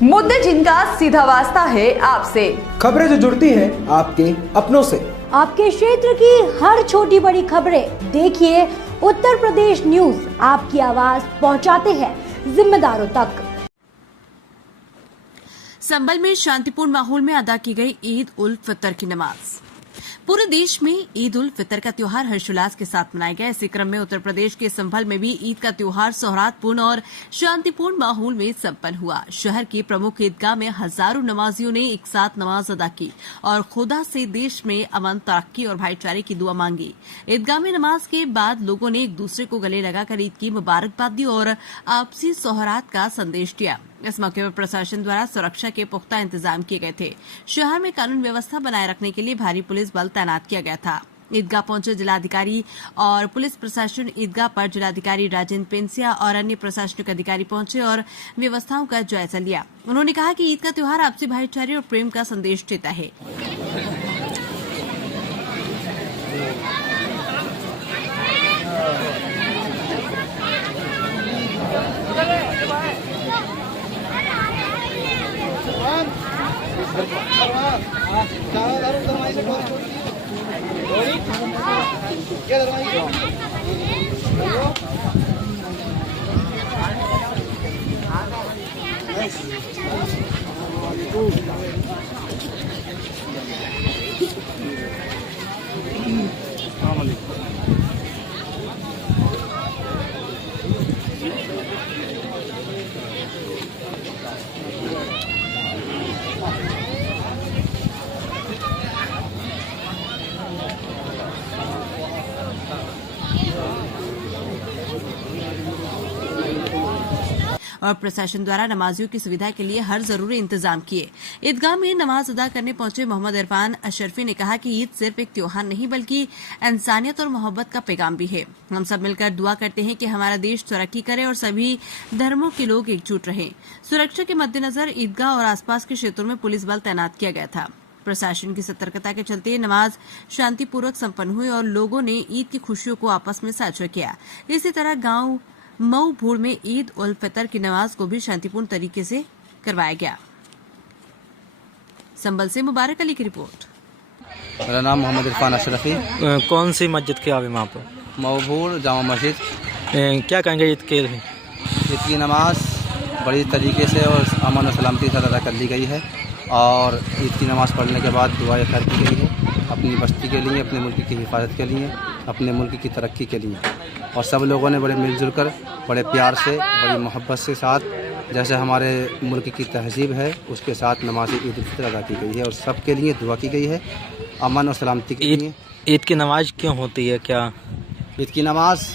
मुद्दे जिनका सीधा वास्ता है आपसे, खबरें जो जुड़ती हैं आपके अपनों से। आपके क्षेत्र की हर छोटी बड़ी खबरें देखिए उत्तर प्रदेश न्यूज आपकी आवाज पहुंचाते हैं जिम्मेदारों तक। संभल में शांतिपूर्ण माहौल में अदा की गई ईद उल फितर की नमाज। पूरे देश में ईद उल फितर का त्योहार हर्षोल्लास के साथ मनाया गया। इसी क्रम में उत्तर प्रदेश के संभल में भी ईद का त्योहार सौहार्दपूर्ण और शांतिपूर्ण माहौल में संपन्न हुआ। शहर की प्रमुख ईदगाह में हजारों नमाजियों ने एक साथ नमाज अदा की और खुदा से देश में अमन, तरक्की और भाईचारे की दुआ मांगी। ईदगाह में नमाज के बाद लोगों ने एक दूसरे को गले लगाकर ईद की मुबारकबाद दी और आपसी सौहार्द का संदेश दिया। इस मौके पर प्रशासन द्वारा सुरक्षा के पुख्ता इंतजाम किए गए थे। शहर में कानून व्यवस्था बनाए रखने के लिए भारी पुलिस बल तैनात किया गया था। ईदगाह पहुंचे जिलाधिकारी और पुलिस प्रशासन ईदगाह पर जिलाधिकारी राजेंद्र पेंसिया और अन्य प्रशासनिक अधिकारी पहुंचे और व्यवस्थाओं का जायजा लिया। उन्होंने कहा कि ईद का त्योहार आपसी भाईचारे और प्रेम का संदेश देता है। और प्रशासन द्वारा नमाजियों की सुविधा के लिए हर जरूरी इंतजाम किए। ईदगाह में नमाज अदा करने पहुंचे मोहम्मद इरफान अशरफी ने कहा कि ईद सिर्फ एक त्योहार नहीं बल्कि इंसानियत और मोहब्बत का पैगाम भी है। हम सब मिलकर दुआ करते हैं कि हमारा देश तरक्की करे और सभी धर्मों के लोग एकजुट रहें। सुरक्षा के मद्देनजर ईदगाह और आसपास के क्षेत्रों में पुलिस बल तैनात किया गया था। प्रशासन की सतर्कता के चलते नमाज शांतिपूर्वक संपन्न हुई और लोगों ने ईद की खुशियों को आपस में साझा किया। इसी तरह गांव मऊ भूड़ में ईद उल फितर की नमाज को भी शांतिपूर्ण तरीके से करवाया गया। संभल से मुबारक अली की रिपोर्ट। मेरा नाम मोहम्मद इरफान अशरफी। कौन सी मस्जिद के आगे वहाँ पर? मऊ भूड़ जामा मस्जिद। क्या कहेंगे ईद के? ईद की नमाज बड़ी तरीके से और अमन और सलामती से अदा कर ली गई है और ईद की नमाज पढ़ने के बाद दुआएं खैर की गई है अपनी बस्ती के लिए, अपने मुल्क की हिफाजत के लिए, अपने मुल्क की तरक्की के लिए। और सब लोगों ने बड़े मिलजुल कर, बड़े प्यार से, बड़ी मोहब्बत से साथ, जैसे हमारे मुल्क की तहजीब है उसके साथ नमाज ईद उल फितर अदा की गई है और सबके लिए दुआ की गई है अमन और सलामती के लिए। ईद की नमाज क्यों होती है? क्या ईद की नमाज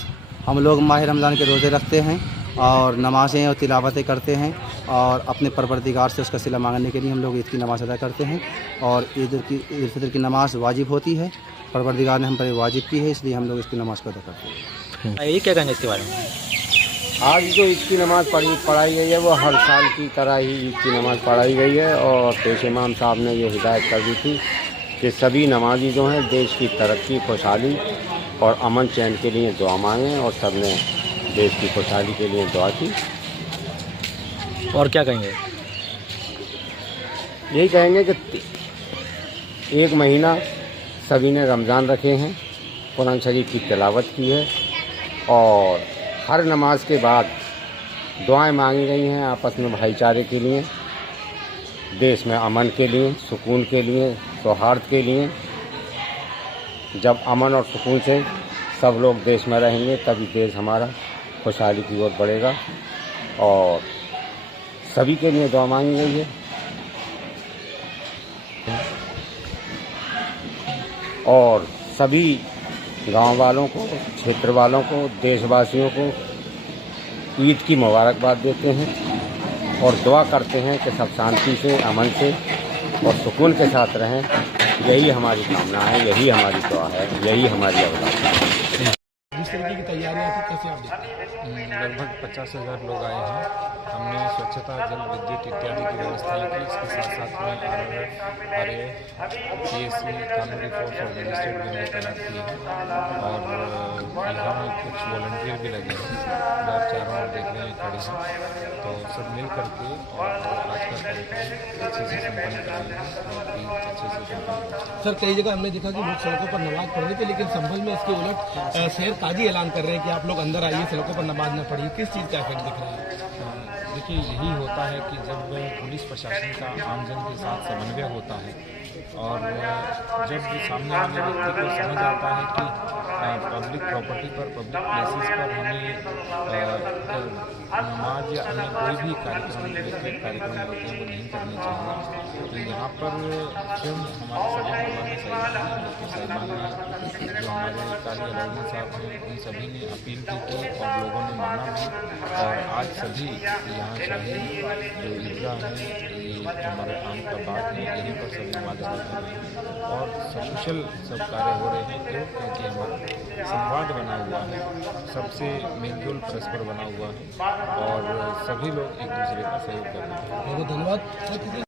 हम लोग माह रमज़ान के रोज़े रखते हैं और नमाज़ें और तिलावतें करते हैं और अपने परवरदिगार से उसका सिला मांगने के लिए हम लोग ईद की नमाज़ अदा करते हैं। और ईद उल फितर की नमाज़ वाजिब होती है, परवरदिगार ने हम पर वाजिब की है, इसलिए हम लोग इसकी नमाज़ को अदा करते हैं। ये क्या कहेंगे इसके बारे में? आज जो ईद की नमाज़ पढ़ाई गई है वो हर साल की तरह ही ईद की नमाज़ पढ़ाई गई है और पेश इमाम साहब ने ये हिदायत कर दी थी कि सभी नमाजी जो हैं देश की तरक्की, खुशहाली और अमन चैन के लिए दुआ मांगें और सब ने देश की खुशहाली के लिए दुआ की। और क्या कहेंगे? यही कहेंगे कि एक महीना सभी ने रमज़ान रखे हैं, कुरान शरीफ की तिलावत की है और हर नमाज के बाद दुआएं मांगी गई हैं आपस में भाईचारे के लिए, देश में अमन के लिए, सुकून के लिए, सौहार्द के लिए। जब अमन और सुकून से सब लोग देश में रहेंगे तभी देश हमारा खुशहाली की ओर बढ़ेगा और सभी के लिए दुआ मांगी गई है। और सभी गांव वालों को, क्षेत्र वालों को, देशवासियों को ईद की मुबारकबाद देते हैं और दुआ करते हैं कि सब शांति से, अमन से और सुकून के साथ रहें। यही हमारी कामना है, यही हमारी दुआ है, यही हमारी अवधारणा है। जिस तरीके की तैयारियां थी कैसे आप देखते हैं? लगभग 50,000 लोग आए हैं। हमने स्वच्छता, जल, विद्युत इत्यादि की व्यवस्थाएं की। इसके साथ साथ में PSC कानूनी फोर्स और मजिस्ट्रेट भी हमने तैनात किए हैं और यहाँ कुछ वॉलंटियर भी लगे हैं जो आप चारों ओर देख रहे हैं खड़े हैं। तो सब मिल करके और आज का का है अच्छे से संपन्न कराए हैं और ईद अच्छे से संपन्न हो। सर कई जगह हमने देखा कि लोग सड़कों पर नमाज पढ़ रहे थे, लेकिन संभल में इसके उलट शहर काजी ऐलान कर रहे हैं कि आप लोग अंदर आइए, सड़कों पर नमाज न पढ़िए। किस चीज़ का इफेक्ट दिख रहा है? देखिए, यही होता है कि जब पुलिस प्रशासन का आमजन के साथ समन्वय होता है और जब सामने वाले व्यक्ति को समझ आता है कि पब्लिक प्रॉपर्टी पर, पब्लिक प्लेसेस पर हमें नमाज या अन्य कोई भी कार्यक्रम व्यक्तिगत कार्यक्रम होते हैं वो नहीं करने चाहिए। तो यहाँ पर स्वयं हमारे सभी मौलाना साहिबान हैं, मुफ्ती साहिबान हैं, जो हमारे काली अलाउद्दीन साहब हैं, उन सभी ने अपील की और लोगों ने माना भी। और आज सभी यहाँ शाही जो ईदगाह है, ये हमारे आम का बाग है, यहीं पर सभी नमाज अदा कर रहे हैं और सकुशल सब कार्य हो रहे हैं। क्यों? क्योंकि हमारा संवाद बना हुआ है, सबसे मेलजोल परस्पर बना हुआ है और सभी लोग एक दूसरे का सहयोग कर रहे हैं। बहुत धन्यवाद।